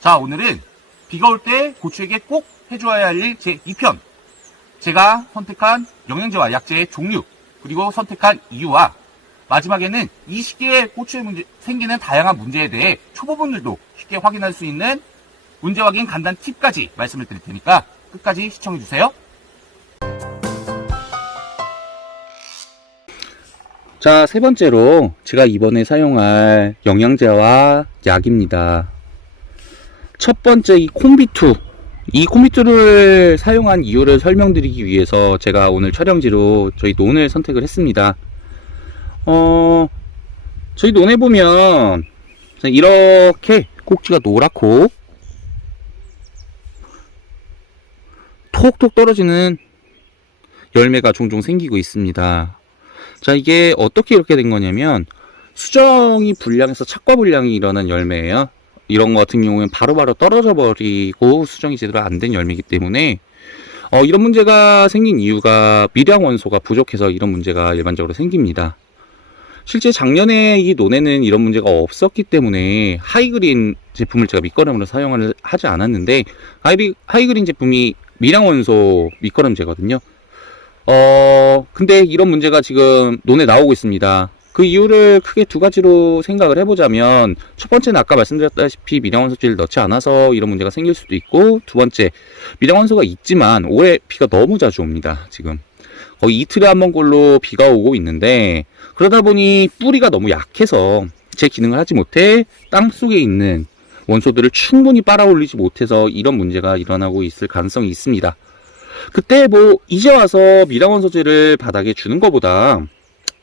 자, 오늘은 비가 올 때 고추에게 꼭 해줘야 할 일 제2편. 제가 선택한 영양제와 약제의 종류, 그리고 선택한 이유와 마지막에는 이 시기에 고추에 생기는 다양한 문제에 대해 초보분들도 쉽게 확인할 수 있는 문제 확인 간단 팁까지 말씀을 드릴 테니까 끝까지 시청해주세요. 자, 세 번째로 제가 이번에 사용할 영양제와 약입니다. 첫 번째 이 콤비투. 이 콤비투를 사용한 이유를 설명드리기 위해서 제가 오늘 촬영지로 저희 논을 선택을 했습니다. 저희 논에 보면 이렇게 꼭지가 노랗고 톡톡 떨어지는 열매가 종종 생기고 있습니다. 자, 이게 어떻게 이렇게 된 거냐면 수정이 불량해서 착과 불량이 일어난 열매예요. 이런 거 같은 경우에는 바로바로 떨어져 버리고 수정이 제대로 안 된 열매이기 때문에 이런 문제가 생긴 이유가 미량 원소가 부족해서 이런 문제가 일반적으로 생깁니다. 실제 작년에 이 논에는 이런 문제가 없었기 때문에 하이그린 제품을 제가 밑거름으로 사용을 하지 않았는데, 하이그린 제품이 미량 원소 밑거름제거든요. 근데 이런 문제가 지금 논에 나오고 있습니다. 그 이유를 크게 두 가지로 생각을 해보자면, 첫 번째는 아까 말씀드렸다시피 미량원소제를 넣지 않아서 이런 문제가 생길 수도 있고, 두 번째, 미량원소가 있지만 올해 비가 너무 자주 옵니다. 지금 거의 이틀에 한 번꼴로 비가 오고 있는데, 그러다 보니 뿌리가 너무 약해서 제 기능을 하지 못해 땅 속에 있는 원소들을 충분히 빨아올리지 못해서 이런 문제가 일어나고 있을 가능성이 있습니다. 그때 이제 와서 미량원소제를 바닥에 주는 것보다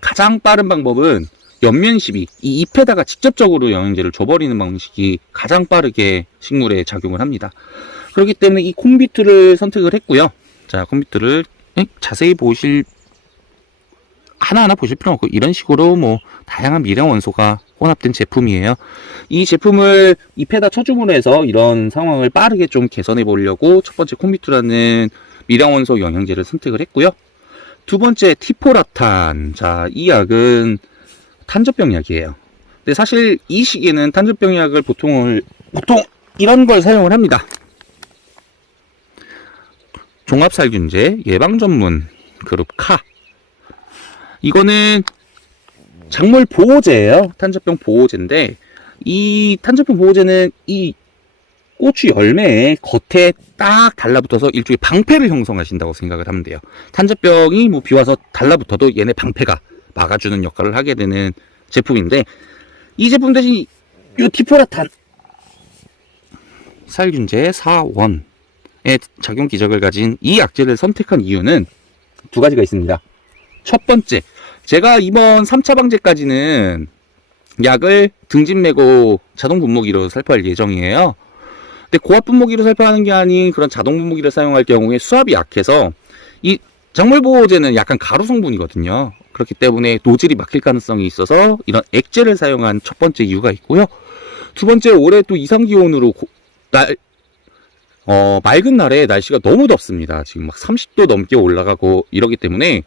가장 빠른 방법은 옆면 시비, 이 잎에다가 직접적으로 영양제를 줘버리는 방식이 가장 빠르게 식물에 작용을 합니다. 그렇기 때문에 이 콤비트를 선택을 했고요. 자, 콤비트를 자세히 하나하나 보실 필요는 없고, 이런 식으로 다양한 미량 원소가 혼합된 제품이에요. 이 제품을 잎에다 쳐줌으로 해서 이런 상황을 빠르게 좀 개선해 보려고 첫 번째 콤비트라는 미량 원소 영양제를 선택을 했고요. 두 번째 티포라탄. 자, 이 약은 탄저병 약이에요. 근데 사실 이 시기에는 탄저병 약을 보통 이런 걸 사용을 합니다. 종합살균제 예방전문 그룹 카. 이거는 작물 보호제예요. 탄저병 보호제인데, 이 탄저병 보호제는 이 고추 열매에 겉에 딱 달라붙어서 일종의 방패를 형성하신다고 생각을 하면 돼요. 탄저병이 비 와서 달라붙어도 얘네 방패가 막아주는 역할을 하게 되는 제품인데, 이 제품 대신 이 티포라탄 살균제 4원의 작용 기적을 가진 이 약제를 선택한 이유는 두 가지가 있습니다. 첫 번째, 제가 이번 3차 방제까지는 약을 등짐 메고 자동 분무기로 살포할 예정이에요. 근데 고압 분무기로 살포하는 게 아닌 그런 자동 분무기를 사용할 경우에 수압이 약해서, 이 작물 보호제는 약간 가루 성분이거든요. 그렇기 때문에 노즐이 막힐 가능성이 있어서 이런 액제를 사용한 첫 번째 이유가 있고요. 두 번째, 올해 또 이상기온으로 맑은 날에 날씨가 너무 덥습니다. 지금 막 30도 넘게 올라가고 이러기 때문에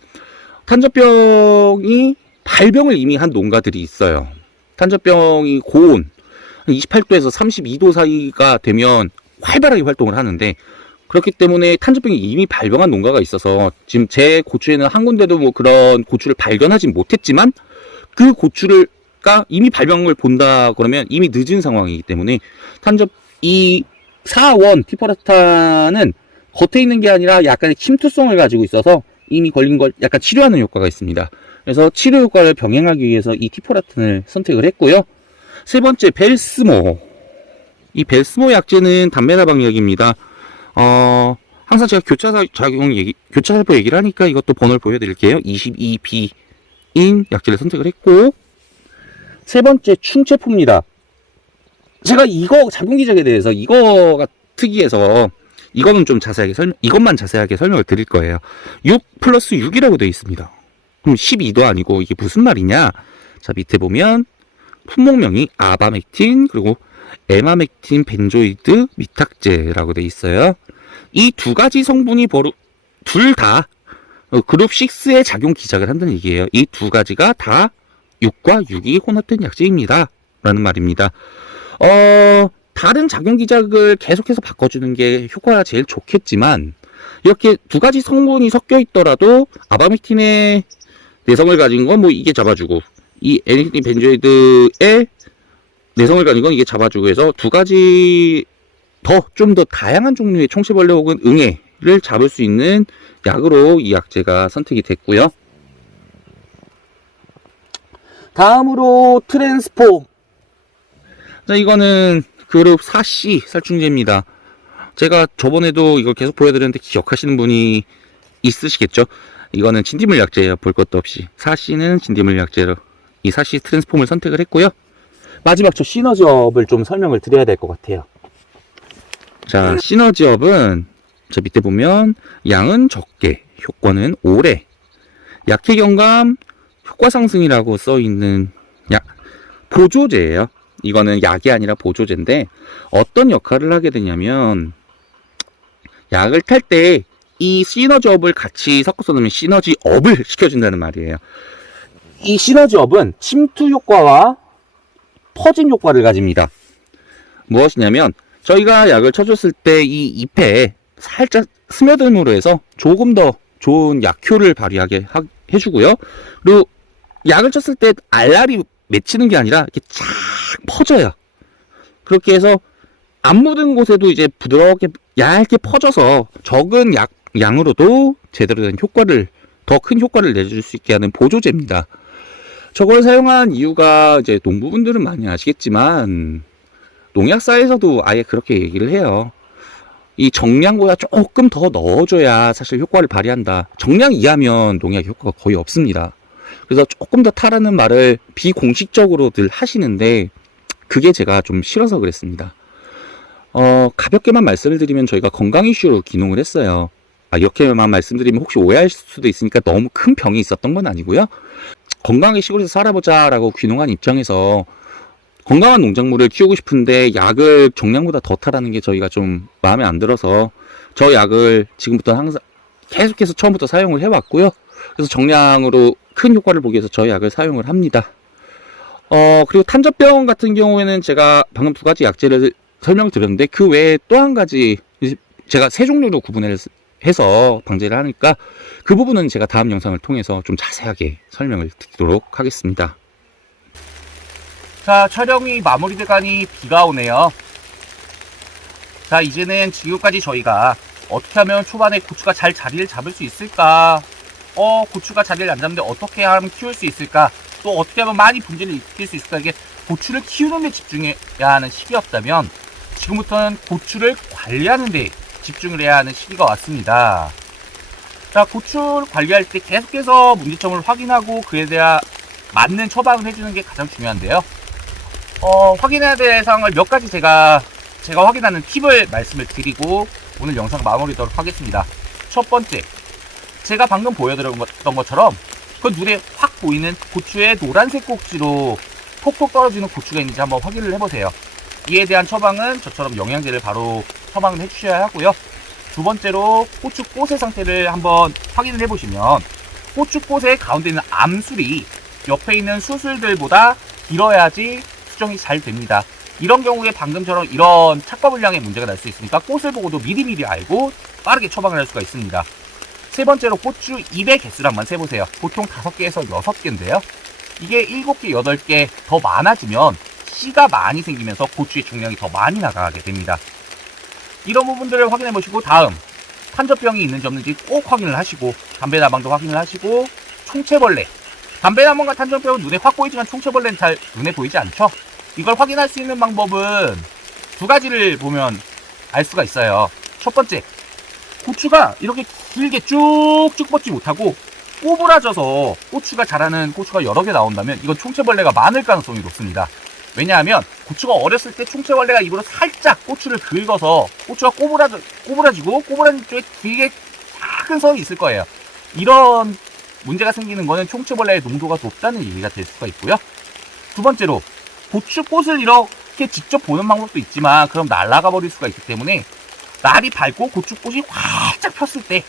탄저병이 발병을 이미 한 농가들이 있어요. 탄저병이 고온 28도에서 32도 사이가 되면 활발하게 활동을 하는데, 그렇기 때문에 탄저병이 이미 발병한 농가가 있어서 지금 제 고추에는 한 군데도 그런 고추를 발견하지 못했지만, 그 고추가 이미 발병을 본다 그러면 이미 늦은 상황이기 때문에 이 4원 티포라탄은 겉에 있는 게 아니라 약간의 침투성을 가지고 있어서 이미 걸린 걸 약간 치료하는 효과가 있습니다. 그래서 치료 효과를 병행하기 위해서 이 티포라탄을 선택을 했고요. 세 번째, 벨스모. 이 벨스모 약제는 담배다방약입니다. 항상 제가 교차살포 얘기를 하니까 이것도 번호를 보여드릴게요. 22B인 약제를 선택을 했고, 세 번째, 충체포입니다. 제가 이거 작용기적에 대해서 이거가 특이해서 이것만 자세하게 설명을 드릴 거예요. 6 플러스 6이라고 되어 있습니다. 그럼 12도 아니고 이게 무슨 말이냐? 자, 밑에 보면 품목명이 아바맥틴 그리고 에마맥틴 벤조이드 미탁제라고 되어 있어요. 이 두 가지 성분이 둘 다 그룹 6의 작용 기작을 한다는 얘기예요. 이 두 가지가 다 6과 6이 혼합된 약제입니다. 라는 말입니다. 다른 작용 기작을 계속해서 바꿔주는 게 효과가 제일 좋겠지만, 이렇게 두 가지 성분이 섞여 있더라도 아바메틴의 내성을 가진 건 뭐 이게 잡아주고, 이 N니코틴 벤조이드의 내성을 가진 건 이게 잡아주고 해서 두 가지 좀 더 다양한 종류의 총체벌레 혹은 응애를 잡을 수 있는 약으로 이 약제가 선택이 됐고요. 다음으로 트랜스포. 자, 이거는 그룹 4C 살충제입니다. 제가 저번에도 이걸 계속 보여드렸는데 기억하시는 분이 있으시겠죠? 이거는 진딧물 약제예요. 볼 것도 없이. 4C는 진딧물 약제로 이 4C 트랜스폼을 선택을 했고요. 마지막 저 시너지업을 좀 설명을 드려야 될 것 같아요. 자, 시너지업은 저 밑에 보면 양은 적게, 효과는 오래, 약해 경감, 효과 상승이라고 써 있는 보조제예요. 이거는 약이 아니라 보조제인데 어떤 역할을 하게 되냐면, 약을 탈 때 이 시너지업을 같이 섞어서 넣으면 시너지업을 시켜준다는 말이에요. 이 시너지업은 침투 효과와 퍼짐 효과를 가집니다. 무엇이냐면, 저희가 약을 쳐줬을 때 이 잎에 살짝 스며듦으로 해서 조금 더 좋은 약효를 발휘하게 해주고요. 그리고 약을 쳤을 때 알알이 맺히는 게 아니라 이렇게 쫙 퍼져요. 그렇게 해서 안 묻은 곳에도 이제 부드럽게 얇게 퍼져서 적은 양으로도 제대로 된 효과를, 더 큰 효과를 내줄 수 있게 하는 보조제입니다. 저걸 사용한 이유가 이제 농부분들은 많이 아시겠지만, 농약사에서도 아예 그렇게 얘기를 해요. 이 정량보다 조금 더 넣어줘야 사실 효과를 발휘한다. 정량 이하면 농약 효과가 거의 없습니다. 그래서 조금 더 타라는 말을 비공식적으로들 하시는데, 그게 제가 좀 싫어서 그랬습니다. 가볍게만 말씀을 드리면 저희가 건강 이슈로 기농을 했어요. 이렇게만 말씀드리면 혹시 오해할 수도 있으니까 너무 큰 병이 있었던 건 아니고요. 건강하게 시골에서 살아보자 라고 귀농한 입장에서 건강한 농작물을 키우고 싶은데 약을 정량보다 더 타라는 게 저희가 좀 마음에 안 들어서 저 약을 지금부터 항상 계속해서 처음부터 사용을 해왔고요. 그래서 정량으로 큰 효과를 보기 위해서 저 약을 사용을 합니다. 그리고 탄저병 같은 경우에는 제가 방금 두 가지 약제를 설명드렸는데, 그 외에 또 한 가지 제가 세 종류로 구분해서 방제를 하니까 그 부분은 제가 다음 영상을 통해서 좀 자세하게 설명을 드리도록 하겠습니다. 자, 촬영이 마무리돼가니 비가 오네요. 자, 이제는 지금까지 저희가 어떻게 하면 초반에 고추가 잘 자리를 잡을 수 있을까, 고추가 자리를 안 잡는데 어떻게 하면 키울 수 있을까, 또 어떻게 하면 많이 분진을 일으킬 수 있을까, 이게 고추를 키우는 데 집중해야 하는 시기였다면 지금부터는 고추를 관리하는 데 집중을 해야 하는 시기가 왔습니다. 자, 고추를 관리할 때 계속해서 문제점을 확인하고 그에 대한 맞는 처방을 해주는 게 가장 중요한데요. 확인해야 될 사항을 몇 가지 제가 확인하는 팁을 말씀을 드리고 오늘 영상 마무리하도록 하겠습니다. 첫 번째, 제가 방금 보여드렸던 것처럼 그 눈에 확 보이는 고추의 노란색 꼭지로 톡톡 떨어지는 고추가 있는지 한번 확인을 해보세요. 이에 대한 처방은 저처럼 영양제를 바로 처방을 해주셔야 하고요. 두 번째로 고추꽃의 상태를 한번 확인을 해보시면, 고추꽃의 가운데 있는 암술이 옆에 있는 수술들보다 길어야지 수정이 잘 됩니다. 이런 경우에 방금처럼 이런 착과불량의 문제가 날 수 있으니까 꽃을 보고도 미리미리 알고 빠르게 처방을 할 수가 있습니다. 세 번째로 고추 잎의 개수를 한번 세보세요. 보통 5개에서 6개인데요. 이게 7개, 8개 더 많아지면 씨가 많이 생기면서 고추의 중량이 더 많이 나가게 됩니다. 이런 부분들을 확인해 보시고, 다음 탄저병이 있는지 없는지 꼭 확인을 하시고, 담배나방도 확인을 하시고, 총체벌레, 담배나방과 탄저병은 눈에 확 보이지만 총체벌레는 잘 눈에 보이지 않죠. 이걸 확인할 수 있는 방법은 두 가지를 보면 알 수가 있어요. 첫 번째, 고추가 이렇게 길게 쭉쭉 뻗지 못하고 꼬부라져서 고추가 자라는 고추가 여러 개 나온다면 이건 총체벌레가 많을 가능성이 높습니다. 왜냐하면 고추가 어렸을 때 총체벌레가 입으로 살짝 고추를 긁어서 고추가 꼬부라지고 꼬부라진 쪽에 길게 작은 선이 있을 거예요. 이런 문제가 생기는 거는 총체벌레의 농도가 높다는 얘기가 될 수가 있고요. 두 번째로, 고추꽃을 이렇게 직접 보는 방법도 있지만 그럼 날아가 버릴 수가 있기 때문에 날이 밝고 고추꽃이 활짝 폈을 때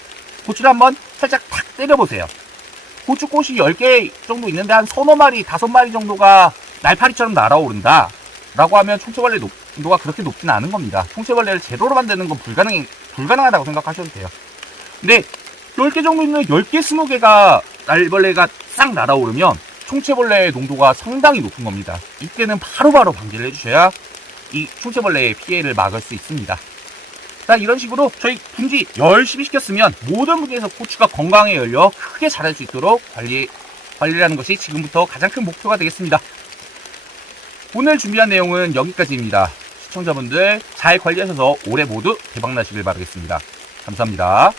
고추를 한번 살짝 탁 때려보세요. 고추꽃이 10개 정도 있는데 한 서너 마리, 5마리 정도가 날파리처럼 날아오른다. 라고 하면 총체벌레 농도가 그렇게 높지는 않은 겁니다. 총체벌레를 제로로 만드는 건 불가능하다고 생각하셔도 돼요. 근데 10개 정도 있는 10개, 20개가 날벌레가 싹 날아오르면 총체벌레의 농도가 상당히 높은 겁니다. 이때는 바로바로 방지를 해주셔야 이 총체벌레의 피해를 막을 수 있습니다. 자, 이런 식으로 저희 분지 열심히 시켰으면 모든 분지에서 고추가 건강하게 열려 크게 자랄 수 있도록 관리를 하는 것이 지금부터 가장 큰 목표가 되겠습니다. 오늘 준비한 내용은 여기까지입니다. 시청자분들 잘 관리하셔서 올해 모두 대박나시길 바라겠습니다. 감사합니다.